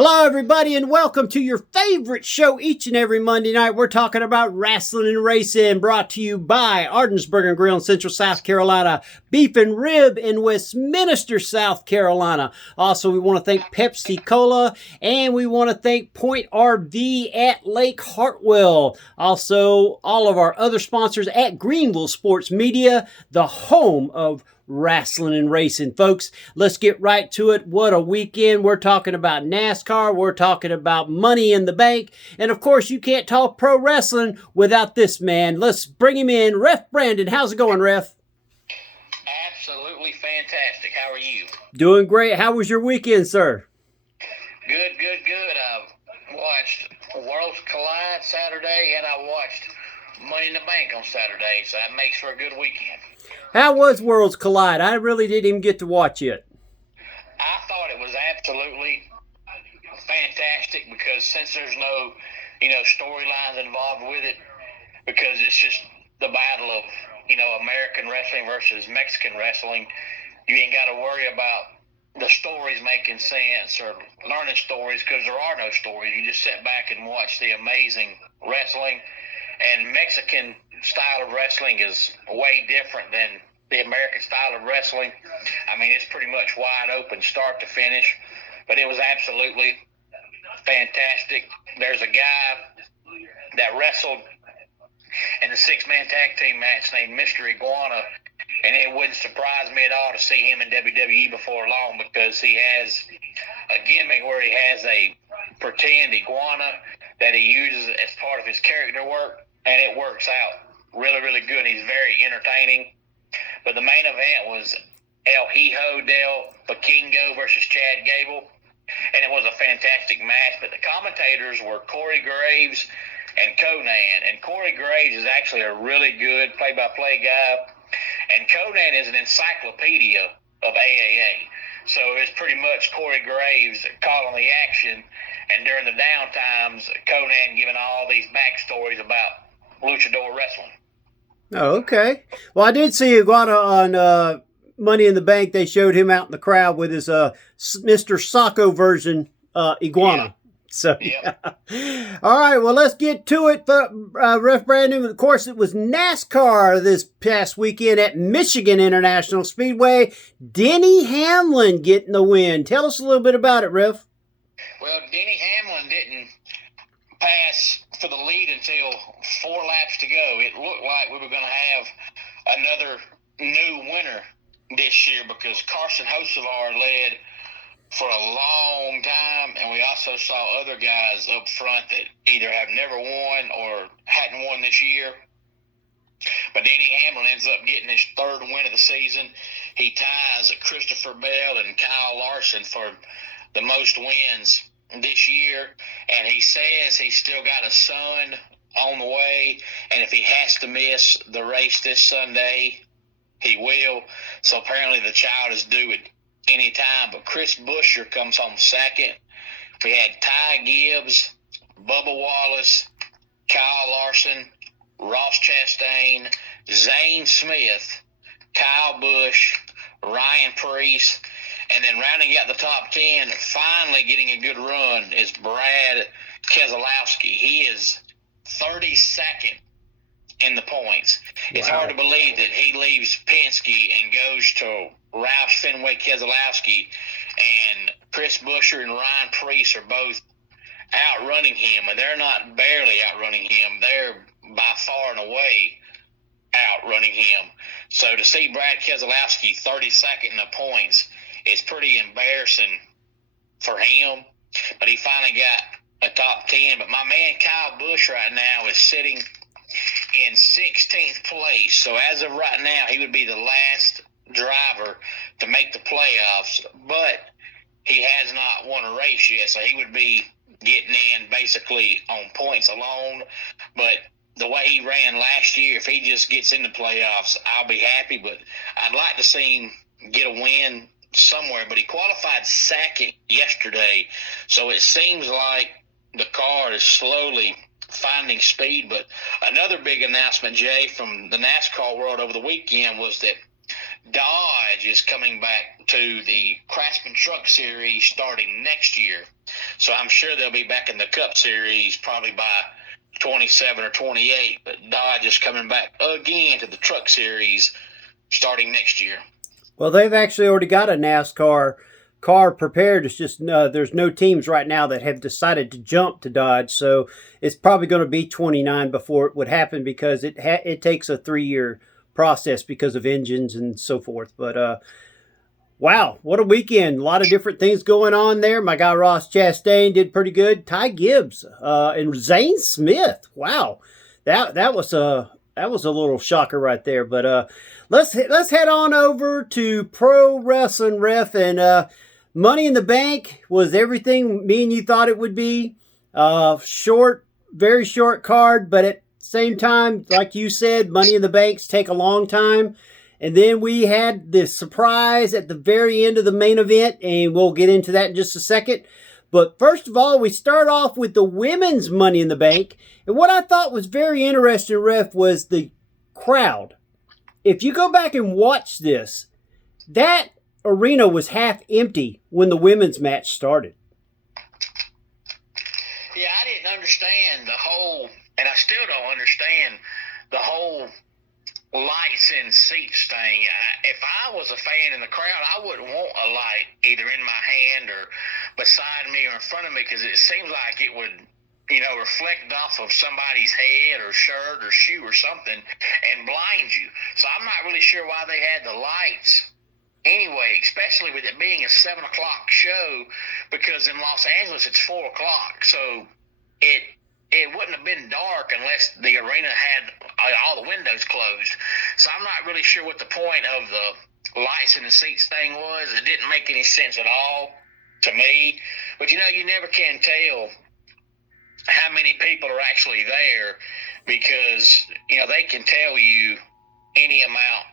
Hello, everybody, and welcome to your favorite show each and every Monday night. We're talking about Rasslin and Racin, brought to you by Ardensburg and Grill in Central South Carolina, Beef and Rib in Westminster, South Carolina. Also, we want to thank Pepsi Cola, and we want to thank Point RV at Lake Hartwell. Also, all of our other sponsors at Greenville Sports Media, the home of Rasslin and Racing. Folks, let's get right to it. What a weekend. We're talking about NASCAR. We're talking about Money in the Bank. And of course, you can't talk pro wrestling without this man. Let's bring him in. Ref Brandon, how's it going, Ref? Absolutely fantastic. How are you? Doing great. How was your weekend, sir? Good. I watched Worlds Collide Saturday, and I watched Money in the Bank on Saturday, so that makes for a good weekend. How was Worlds Collide? I really didn't even get to watch it. I thought it was absolutely fantastic because since there's no, storylines involved with it, because it's just the battle of, American wrestling versus Mexican wrestling, you ain't got to worry about the stories making sense or learning stories because there are no stories. You just sit back and watch the amazing wrestling. And Mexican style of wrestling is way different than the American style of wrestling. I mean, it's pretty much wide open start to finish, but it was absolutely fantastic. There's a guy that wrestled in the six-man tag team match named Mr. Iguana, and it wouldn't surprise me at all to see him in WWE before long because he has a gimmick where he has a pretend iguana that he uses as part of his character work, and it works out really, really good. He's very entertaining. But the main event was El Hijo del Vikingo versus Chad Gable, and it was a fantastic match. But the commentators were Corey Graves and Conan, and Corey Graves is actually a really good play-by-play guy, and Conan is an encyclopedia of AAA. So it's pretty much Corey Graves calling the action, and during the downtimes, Conan giving all these backstories about luchador wrestling. Oh, okay. Well, I did see Iguana on Money in the Bank. They showed him out in the crowd with his Mr. Sacco version iguana. Yep. So, Yep. Yeah. All right, well, let's get to it. Ref Brandon, of course, it was NASCAR this past weekend at Michigan International Speedway. Denny Hamlin getting the win. Tell us a little bit about it, Ref. Well, Denny Hamlin didn't pass for the lead until 4 laps to go. It looked like we were going to have another new winner this year because Carson Hocevar led for a long time, and we also saw other guys up front that either have never won or hadn't won this year. But Denny Hamlin ends up getting his 3rd win of the season. He ties Christopher Bell and Kyle Larson for the most wins this year, and he says he's still got a son on the way, and if he has to miss the race this Sunday, he will. So apparently the child is due at any time. But Chris Buescher comes home 2nd. We had Ty Gibbs, Bubba Wallace, Kyle Larson, Ross Chastain, Zane Smith, Kyle Busch, Ryan Preece, and then rounding out the top 10, finally getting a good run, is Brad Keselowski. He is 32nd in the points. Wow. It's hard to believe that he leaves Penske and goes to Roush Fenway Keselowski, and Chris Buescher and Ryan Preece are both outrunning him, and they're not barely outrunning him. They're by far and away outrunning him. So to see Brad Keselowski 32nd in the points is pretty embarrassing for him, but he finally got a top 10. But my man Kyle Busch right now is sitting in 16th place. So as of right now, he would be the last driver to make the playoffs, but he has not won a race yet, so he would be getting in basically on points alone. But the way he ran last year, if he just gets in the playoffs, I'll be happy. But I'd like to see him get a win somewhere. But he qualified 2nd yesterday, so it seems like the car is slowly finding speed. But another big announcement, Jay, from the NASCAR world over the weekend was that Dodge is coming back to the Craftsman Truck Series starting next year. So I'm sure they'll be back in the Cup Series probably by 27 or 28. But Dodge is coming back again to the Truck Series starting next year. Well, they've actually already got a NASCAR car prepared. It's just there's no teams right now that have decided to jump to Dodge, so it's probably going to be 29 before it would happen because it takes a 3-year process because of engines and so forth. But wow, what a weekend! A lot of different things going on there. My guy Ross Chastain did pretty good. Ty Gibbs and Zane Smith. Wow, that was a little shocker right there. But let's head on over to Pro Wrestling Ref and Money in the Bank was everything me and you thought it would be. Short, very short card, but at the same time, like you said, Money in the Banks take a long time. And then we had this surprise at the very end of the main event, and we'll get into that in just a second. But first of all, we start off with the women's Money in the Bank. And what I thought was very interesting, Ref, was the crowd. If you go back and watch this, that arena was half empty when the women's match started. Yeah, I didn't understand the whole, and I still don't understand the whole lights and seats thing. If I was a fan in the crowd, I wouldn't want a light either in my hand or beside me or in front of me because it seems like it would, reflect off of somebody's head or shirt or shoe or something and blind you. So I'm not really sure why they had the lights anyway, especially with it being a 7 o'clock show, because in Los Angeles it's 4 o'clock. So it wouldn't have been dark unless the arena had all the windows closed. So I'm not really sure what the point of the lights and the seats thing was. It didn't make any sense at all to me. But, you never can tell how many people are actually there because, they can tell you any amount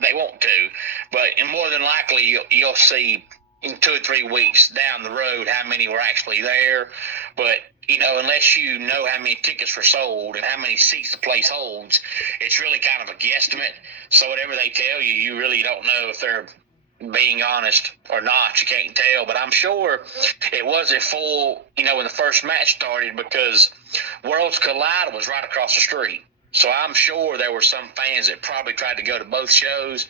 they want to. But more than likely, you'll see in 2 or 3 weeks down the road how many were actually there. But, unless you know how many tickets were sold and how many seats the place holds, it's really kind of a guesstimate. So whatever they tell you, you really don't know if they're being honest or not. You can't tell. But I'm sure it wasn't full, when the first match started because Worlds Collide was right across the street. So I'm sure there were some fans that probably tried to go to both shows.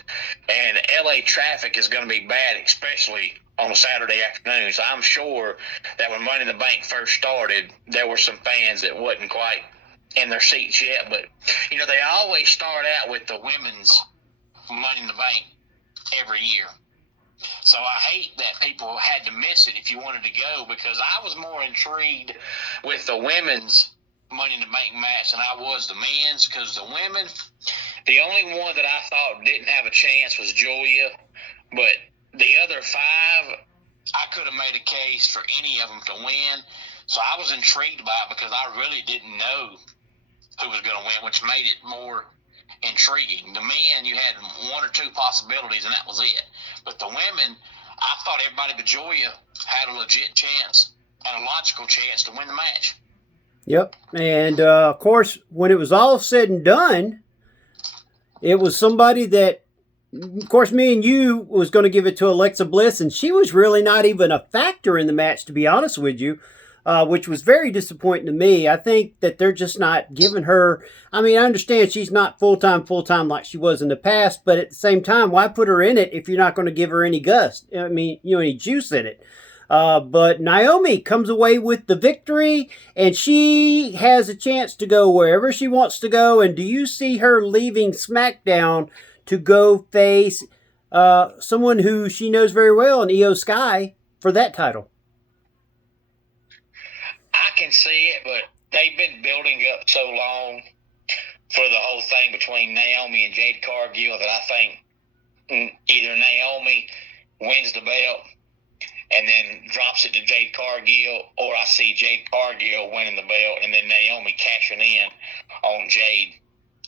And LA traffic is going to be bad, especially on a Saturday afternoon. So I'm sure that when Money in the Bank first started, there were some fans that wasn't quite in their seats yet. But, they always start out with the women's Money in the Bank every year. So I hate that people had to miss it if you wanted to go, because I was more intrigued with the women's Money in the Bank match than I was the men's, because the women, the only one that I thought didn't have a chance was Julia, but the other 5, I could have made a case for any of them to win. So I was intrigued by it because I really didn't know who was going to win, which made it more intriguing. The men, you had 1 or 2 possibilities, and that was it. But the women, I thought everybody but Julia had a legit chance and a logical chance to win the match. Yep. And, of course, when it was all said and done, it was somebody that, of course, me and you was going to give it to Alexa Bliss, and she was really not even a factor in the match, to be honest with you, which was very disappointing to me. I think that they're just not giving her, I understand she's not full-time like she was in the past, but at the same time, why put her in it if you're not going to give her any gust? Any juice in it. But Naomi comes away with the victory, and she has a chance to go wherever she wants to go. And do you see her leaving SmackDown to go face someone who she knows very well in Io Sky for that title? I can see it, but they've been building up so long for the whole thing between Naomi and Jade Cargill that I think either Naomi wins the belt and then drops it to Jade Cargill, or I see Jade Cargill winning the belt and then Naomi cashing in on Jade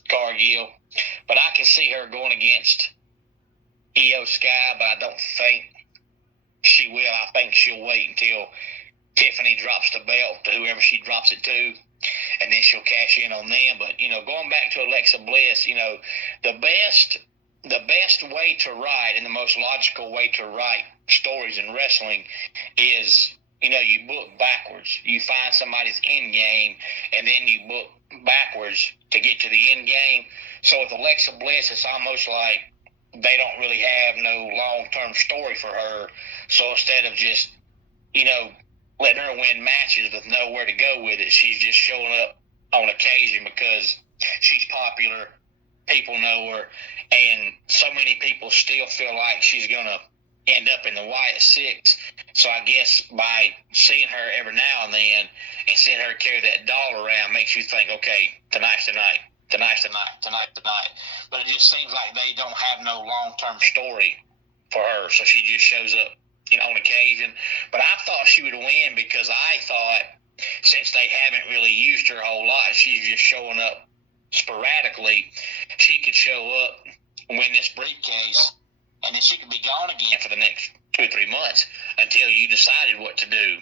Cargill. But I can see her going against Io Sky, but I don't think she will. I think she'll wait until Tiffany drops the belt to whoever she drops it to, and then she'll cash in on them. But, going back to Alexa Bliss, the best way to write and the most logical way to write stories in wrestling is you book backwards. You find somebody's end game, and then you book backwards to get to the end game. So with Alexa Bliss, it's almost like they don't really have no long-term story for her. So instead of just, letting her win matches with nowhere to go with it, she's just showing up on occasion because she's popular, people know her, and so many people still feel like she's going to end up in the Wyatt Six. So I guess by seeing her every now and then and seeing her carry that doll around makes you think, okay, tonight's the night. But it just seems like they don't have no long-term story for her, so she just shows up, on occasion. But I thought she would win because I thought since they haven't really used her a whole lot, she's just showing up sporadically, she could show up, win this briefcase, and then she could be gone again for the next 2 or 3 months until you decided what to do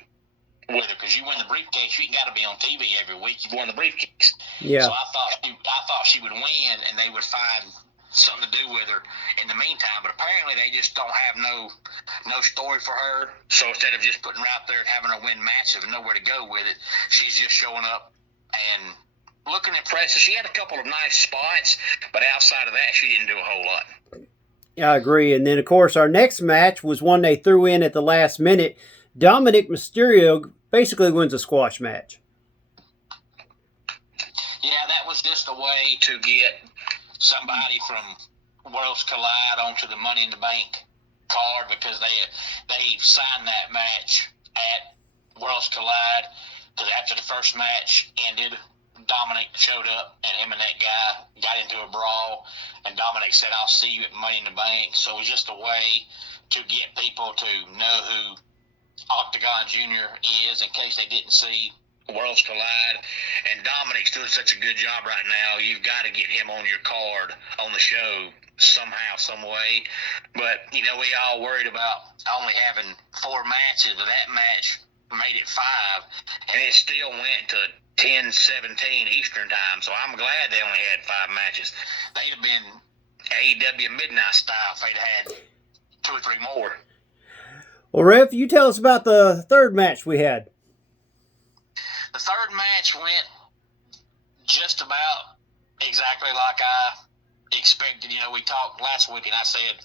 with her. Because you win the briefcase, you ain't got to be on TV every week. You've won the briefcase. Yeah. So I thought she would win, and they would find something to do with her in the meantime. But apparently they just don't have no story for her. So instead of just putting her out there and having her win matches and nowhere to go with it, she's just showing up and looking impressive. She had a couple of nice spots, but outside of that, she didn't do a whole lot. Yeah, I agree. And then, of course, our next match was one they threw in at the last minute. Dominic Mysterio basically wins a squash match. Yeah, that was just a way to get somebody from Worlds Collide onto the Money in the Bank card because they signed that match at Worlds Collide because after the first match ended, Dominic showed up, and him and that guy got into a brawl, and Dominic said, "I'll see you at Money in the Bank." So it was just a way to get people to know who Octagon Jr. is in case they didn't see Worlds Collide. And Dominic's doing such a good job right now. You've got to get him on your card on the show somehow, some way. But, we all worried about only having 4 matches, but that match made it 5, and it still went to 10:17 Eastern time, so I'm glad they only had 5 matches. They'd have been AEW Midnight style if they'd had 2 or 3 more. Well, Ref, you tell us about the third match we had. The third match went just about exactly like I expected. We talked last week, and I said,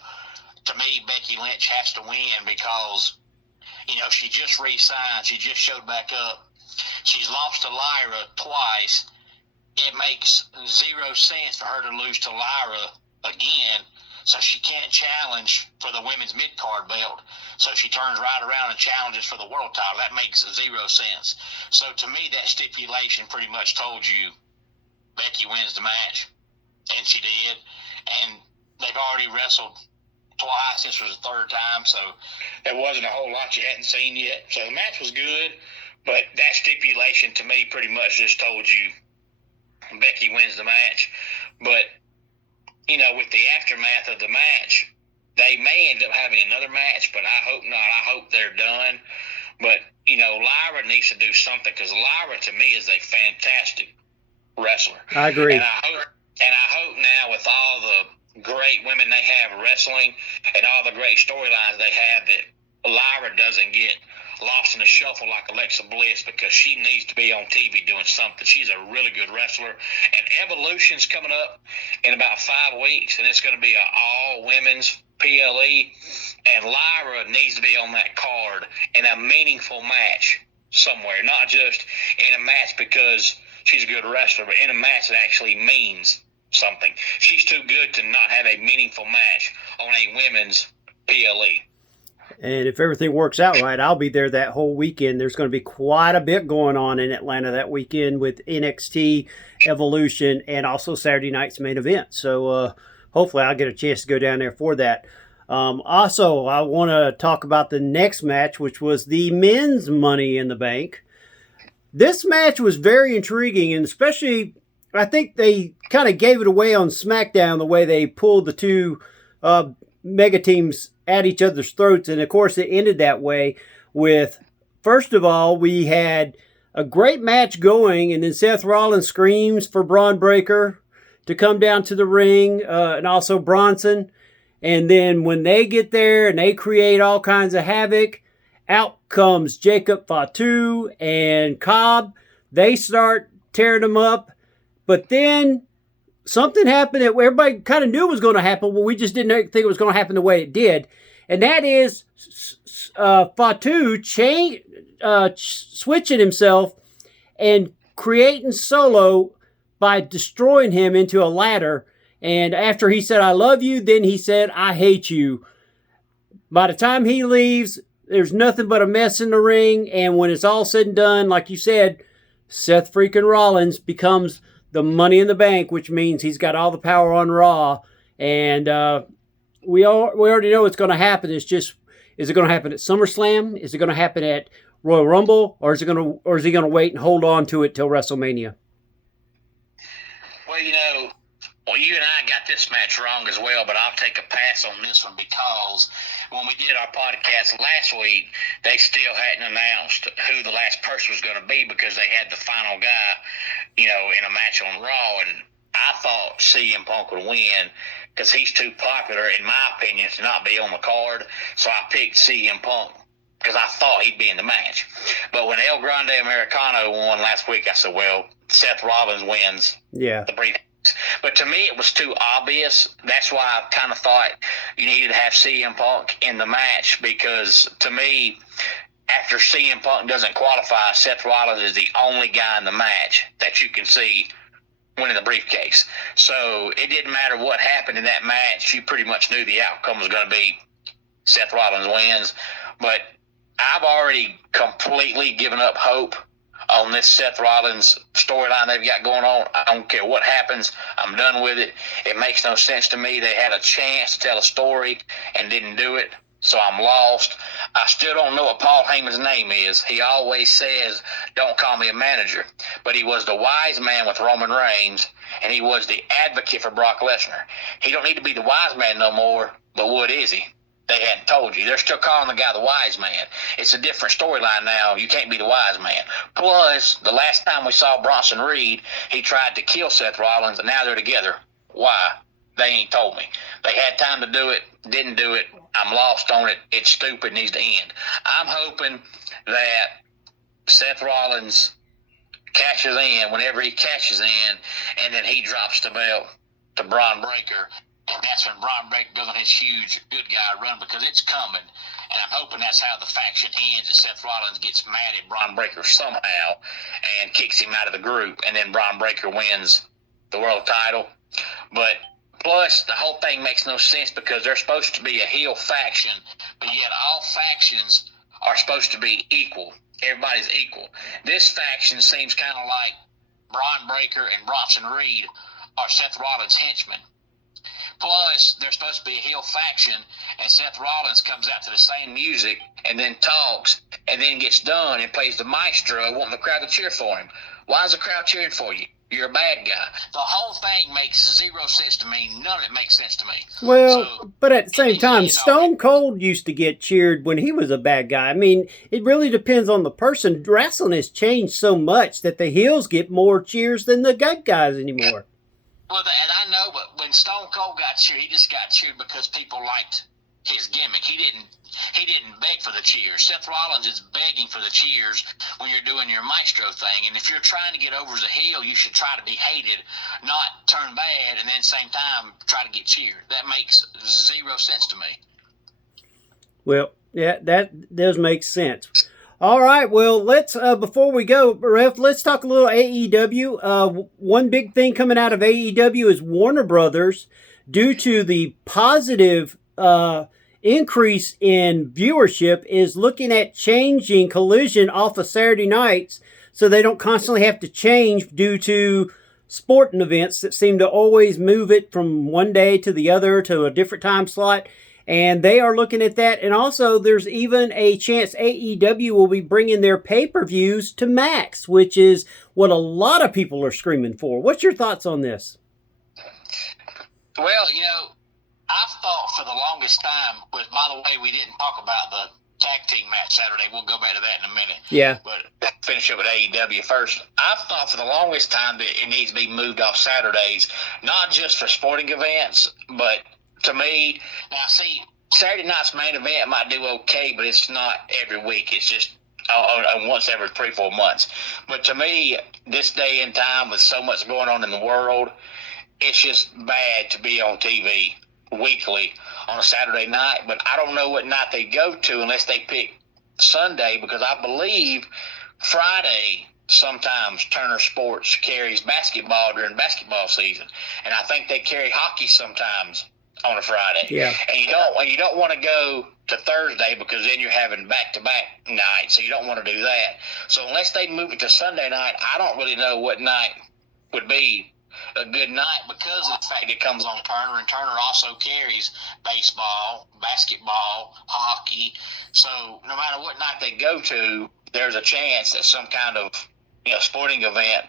to me, Becky Lynch has to win because, she just re-signed. She just showed back up. She's lost to Lyra twice. It makes 0 sense for her to lose to Lyra again, so she can't challenge for the women's mid-card belt. So she turns right around and challenges for the world title. That makes 0 sense. So to me, that stipulation pretty much told you Becky wins the match, and she did. And they've already wrestled twice. This was the 3rd time, so there wasn't a whole lot you hadn't seen yet. So the match was good. But that stipulation to me pretty much just told you Becky wins the match. But, with the aftermath of the match, they may end up having another match, but I hope not. I hope they're done. But, Lyra needs to do something because Lyra to me is a fantastic wrestler. I agree. And I hope now with all the great women they have wrestling and all the great storylines they have that Lyra doesn't get lost in the shuffle like Alexa Bliss because she needs to be on TV doing something. She's a really good wrestler. And Evolution's coming up in about 5 weeks, and it's going to be an all-women's PLE. And Lyra needs to be on that card in a meaningful match somewhere, not just in a match because she's a good wrestler, but in a match that actually means something. She's too good to not have a meaningful match on a women's PLE. And if everything works out right, I'll be there that whole weekend. There's going to be quite a bit going on in Atlanta that weekend with NXT, Evolution, and also Saturday night's main event. So hopefully I'll get a chance to go down there for that. Also, I want to talk about the next match, which was the men's Money in the Bank. This match was very intriguing, and especially I think they kind of gave it away on SmackDown the way they pulled the 2 mega teams at each other's throats. And of course it ended that way with, first of all, we had a great match going, and then Seth Rollins screams for Braun Breaker to come down to the ring, and also Bronson. And then when they get there and they create all kinds of havoc, out comes Jacob Fatu and Cobb. They start tearing them up. But then something happened that everybody kind of knew was going to happen, but we just didn't think it was going to happen the way it did. And that is Fatu switching himself and creating Solo by destroying him into a ladder. And after he said, I love you, then he said, I hate you. By the time he leaves, there's nothing but a mess in the ring. And when it's all said and done, like you said, Seth freaking Rollins becomes the Money in the Bank, which means he's got all the power on Raw. And we already know what's going to happen. It's just, is it going to happen at SummerSlam? Is it going to happen at Royal Rumble? Or is he going to wait and hold on to it till WrestleMania? Well, you and I got this match wrong as well, but I'll take a pass on this one because when we did our podcast last week, they still hadn't announced who the last person was going to be because they had the final guy, in a match on Raw, and I thought CM Punk would win because he's too popular, in my opinion, to not be on the card, so I picked CM Punk because I thought he'd be in the match. But when El Grande Americano won last week, I said, well, Seth Rollins wins the brief. But to me, it was too obvious. That's why I kind of thought you needed to have CM Punk in the match because, to me, after CM Punk doesn't qualify, Seth Rollins is the only guy in the match that you can see winning the briefcase. So it didn't matter what happened in that match. You pretty much knew the outcome was going to be Seth Rollins wins. But I've already completely given up hope on this Seth Rollins storyline they've got going on. I don't care what happens. I'm done with it. It makes no sense to me. They had a chance to tell a story and didn't do it, so I'm lost. I still don't know what Paul Heyman's name is. He always says, don't call me a manager. But he was the wise man with Roman Reigns, and he was the advocate for Brock Lesnar. He don't need to be the wise man no more, but what is he? They hadn't told you. They're still calling the guy the wise man. It's a different storyline now. You can't be the wise man. Plus, the last time we saw Bronson Reed, he tried to kill Seth Rollins, and now they're together. Why? They ain't told me. They had time to do it, didn't do it. I'm lost on it. It's stupid, needs to end. I'm hoping that Seth Rollins cashes in whenever he cashes in, and then he drops the belt to Braun Breaker. And that's when Braun Breaker goes on his huge good guy run because it's coming. And I'm hoping that's how the faction ends, that Seth Rollins gets mad at Braun Breaker somehow and kicks him out of the group. And then Braun Breaker wins the world title. But plus, the whole thing makes no sense because they're supposed to be a heel faction, but yet all factions are supposed to be equal. Everybody's equal. This faction seems kind of like Braun Breaker and Bronson Reed are Seth Rollins' henchmen. Plus, they're supposed to be a heel faction, and Seth Rollins comes out to the same music and then talks and then gets done and plays the maestro wanting the crowd to cheer for him. Why is the crowd cheering for you? You're a bad guy. The whole thing makes zero sense to me. None of it makes sense to me. Well, but at the same time, Stone Cold used to get cheered when he was a bad guy. I mean, it really depends on the person. Wrestling has changed so much that the heels get more cheers than the good guys anymore. Well, and I know, but when Stone Cold got cheered, he just got cheered because people liked his gimmick. He didn't beg for the cheers. Seth Rollins is begging for the cheers when you're doing your maestro thing. And if you're trying to get over as a heel, you should try to be hated, not turn bad, and then same time try to get cheered. That makes zero sense to me. Well, yeah, that does make sense. All right, well, let's before we go, Ref, let's talk a little AEW. One big thing coming out of AEW is Warner Brothers, due to the positive increase in viewership, is looking at changing Collision off of Saturday nights so they don't constantly have to change due to sporting events that seem to always move it from one day to the other to a different time slot. And they are looking at that. And also, there's even a chance AEW will be bringing their pay-per-views to Max, which is what a lot of people are screaming for. What's your thoughts on this? Well, I've thought for the longest time, but by the way, we didn't talk about the tag team match Saturday. We'll go back to that in a minute. Yeah. But finish up with AEW first. I've thought for the longest time that it needs to be moved off Saturdays, not just for sporting events, but to me, now see, Saturday night's main event might do okay, but it's not every week. It's just once every 3-4 months. But to me, this day and time with so much going on in the world, it's just bad to be on TV weekly on a Saturday night. But I don't know what night they go to unless they pick Sunday, because I believe Friday sometimes Turner Sports carries basketball during basketball season, and I think they carry hockey sometimes on a Friday. Yeah. And you don't want to go to Thursday because then you're having back-to-back nights, so you don't want to do that. So unless they move it to Sunday night, I don't really know what night would be a good night because of the fact it comes on Turner, and Turner also carries baseball, basketball, hockey. So no matter what night they go to, there's a chance that some kind of sporting event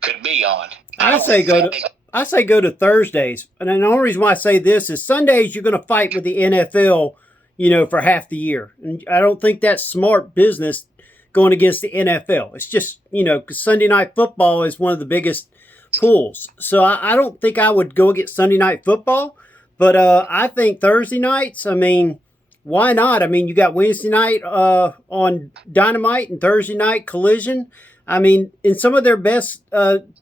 could be on. I say go to Thursdays, and the only reason why I say this is Sundays you're going to fight with the NFL, for half the year, and I don't think that's smart business going against the NFL. It's just because Sunday Night Football is one of the biggest pools, so I don't think I would go against Sunday Night Football, but I think Thursday nights. I mean, why not? I mean, you got Wednesday night on Dynamite and Thursday night Collision. I mean, and some of their best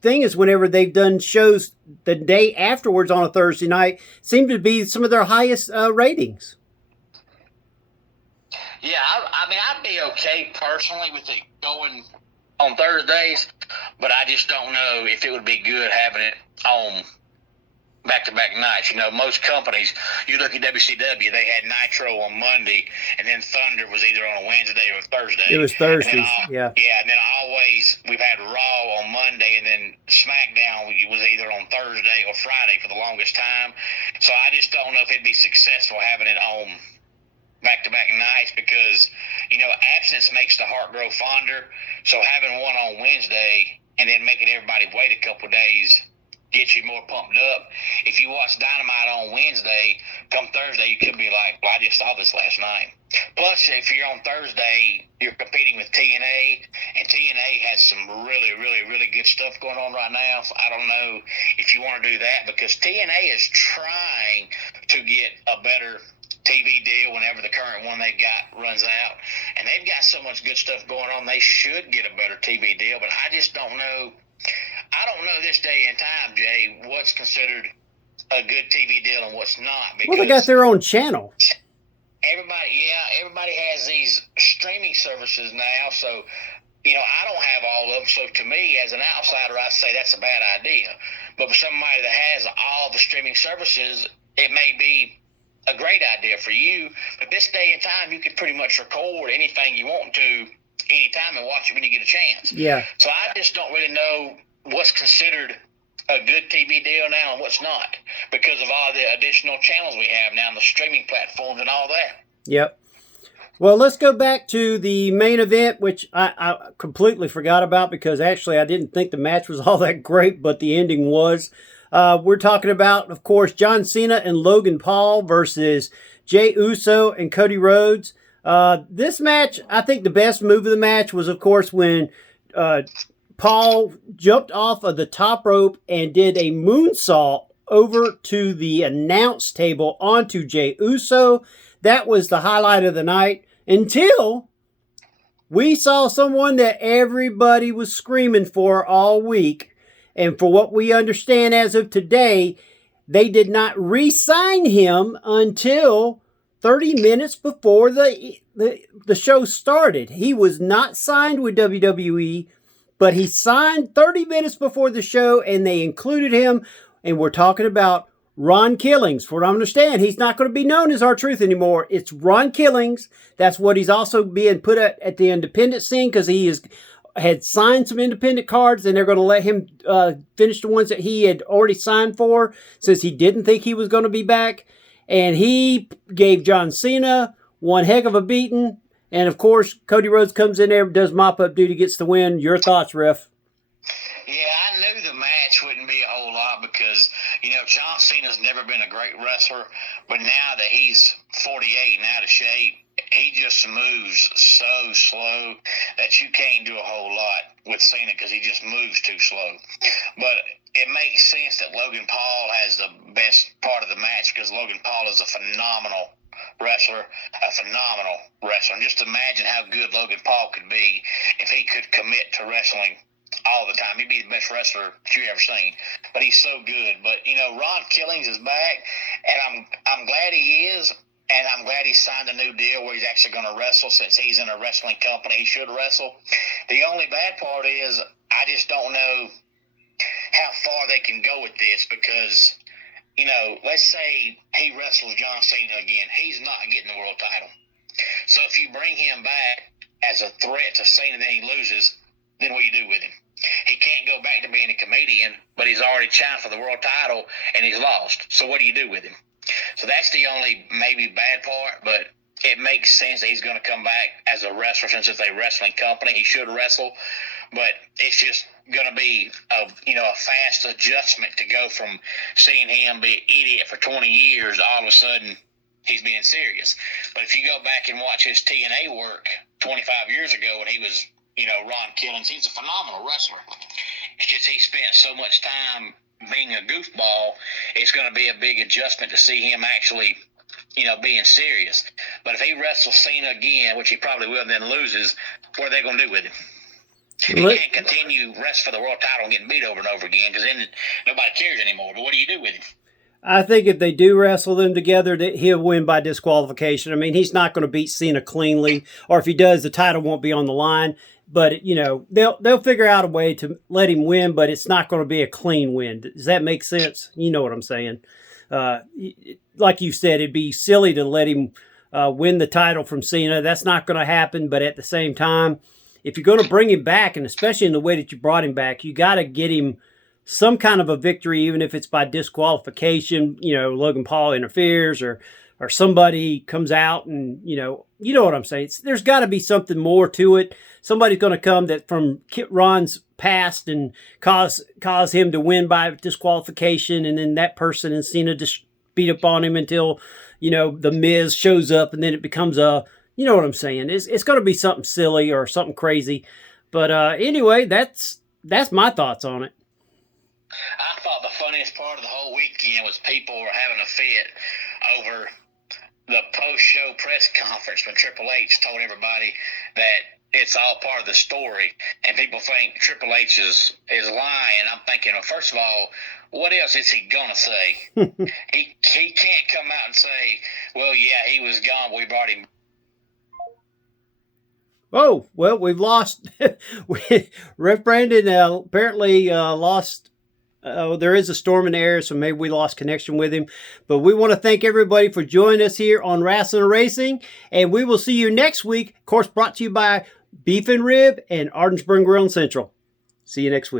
thing is whenever they've done shows the day afterwards on a Thursday night, seem to be some of their highest ratings. Yeah, I mean, I'd be okay personally with it going on Thursdays, but I just don't know if it would be good having it on back-to-back nights. Most companies, you look at WCW, they had Nitro on Monday, and then Thunder was either on a Wednesday or a Thursday. It was Thursdays, yeah. Yeah, and then we've had Raw on Monday, and then SmackDown was either on Thursday or Friday for the longest time. So I just don't know if it'd be successful having it on back-to-back nights because, absence makes the heart grow fonder. So having one on Wednesday and then making everybody wait a couple days gets you more pumped up. If you watch Dynamite on Wednesday, come Thursday, you could be like, well, I just saw this last night. Plus, if you're on Thursday, you're competing with TNA, and TNA has some really, really, really good stuff going on right now. So I don't know if you want to do that because TNA is trying to get a better TV deal whenever the current one they've got runs out. And they've got so much good stuff going on, they should get a better TV deal. But I just don't know. I don't know this day and time, Jay, what's considered a good TV deal and what's not. Because they got their own channel. Everybody has these streaming services now. So, I don't have all of them. So to me, as an outsider, I say that's a bad idea. But for somebody that has all the streaming services, it may be a great idea for you. But this day and time, you can pretty much record anything you want to anytime and watch it when you get a chance. Yeah. So I just don't really know what's considered a good TV deal now and what's not because of all the additional channels we have now and the streaming platforms and all that. Yep. Well, let's go back to the main event, which I completely forgot about because actually I didn't think the match was all that great, but the ending was. We're talking about, of course, John Cena and Logan Paul versus Jey Uso and Cody Rhodes. This match, I think the best move of the match was, of course, when Paul jumped off of the top rope and did a moonsault over to the announce table onto Jey Uso. That was the highlight of the night until we saw someone that everybody was screaming for all week. And for what we understand as of today, they did not re-sign him until 30 minutes before the show started. He was not signed with WWE, but he signed 30 minutes before the show, and they included him. And we're talking about Ron Killings. For what I understand, he's not going to be known as R-Truth anymore. It's Ron Killings. That's what he's also being put at the independent scene because he had signed some independent cards, and they're going to let him finish the ones that he had already signed for since he didn't think he was going to be back. And he gave John Cena one heck of a beating. And, of course, Cody Rhodes comes in there, does mop-up duty, gets the win. Your thoughts, Ref? Yeah, I knew the match wouldn't be a whole lot because, John Cena's never been a great wrestler. But now that he's 48 and out of shape, he just moves so slow that you can't do a whole lot with Cena because he just moves too slow. But it makes sense that Logan Paul has the best part of the match because Logan Paul is a phenomenal wrestler, a phenomenal wrestler. And just imagine how good Logan Paul could be if he could commit to wrestling all the time. He'd be the best wrestler that you've ever seen. But he's so good. But Ron Killings is back, and I'm glad he is. And I'm glad he signed a new deal where he's actually going to wrestle, since he's in a wrestling company. He should wrestle. The only bad part is I just don't know how far they can go with this, because, let's say he wrestles John Cena again. He's not getting the world title. So if you bring him back as a threat to Cena, then he loses, then what do you do with him? He can't go back to being a comedian, but he's already challenged for the world title, and he's lost. So what do you do with him? So that's the only maybe bad part, but it makes sense that he's going to come back as a wrestler, since it's a wrestling company. He should wrestle, but it's just going to be a fast adjustment to go from seeing him be an idiot for 20 years, all of a sudden he's being serious. But if you go back and watch his TNA work 25 years ago when he was, Ron Killings, he's a phenomenal wrestler. It's just he spent so much time being a goofball, it's going to be a big adjustment to see him actually, being serious. But if he wrestles Cena again, which he probably will, and then loses, what are they going to do with him? He can't continue wrestling for the world title and getting beat over and over again, because then nobody cares anymore. But what do you do with him? I think if they do wrestle them together, that he'll win by disqualification. I mean, he's not going to beat Cena cleanly, or if he does, the title won't be on the line. But, they'll figure out a way to let him win, but it's not going to be a clean win. Does that make sense? You know what I'm saying? Like you said, it'd be silly to let him win the title from Cena. That's not going to happen. But at the same time, if you're going to bring him back, and especially in the way that you brought him back, you got to get him some kind of a victory, even if it's by disqualification. Logan Paul interferes, or somebody comes out and, you know what I'm saying. There's got to be something more to it. Somebody's going to come that from Kit Ron's past and cause him to win by disqualification, and then that person and Cena just beat up on him until, the Miz shows up, and then it becomes a, you know what I'm saying. It's going to be something silly or something crazy. But anyway, that's my thoughts on it. I thought the funniest part of the whole weekend was people were having a fit over the post-show press conference when Triple H told everybody that it's all part of the story, and people think Triple H is lying. I'm thinking, well, first of all, what else is he gonna say? he can't come out and say, well, yeah, he was gone, but we brought him. Oh, well, we've lost. Ref Brandon apparently lost. There is a storm in the air, so maybe we lost connection with him. But we want to thank everybody for joining us here on Rasslin Racing, and we will see you next week. Of course, brought to you by Beef and Rib and Ardensburg Grill and Central. See you next week.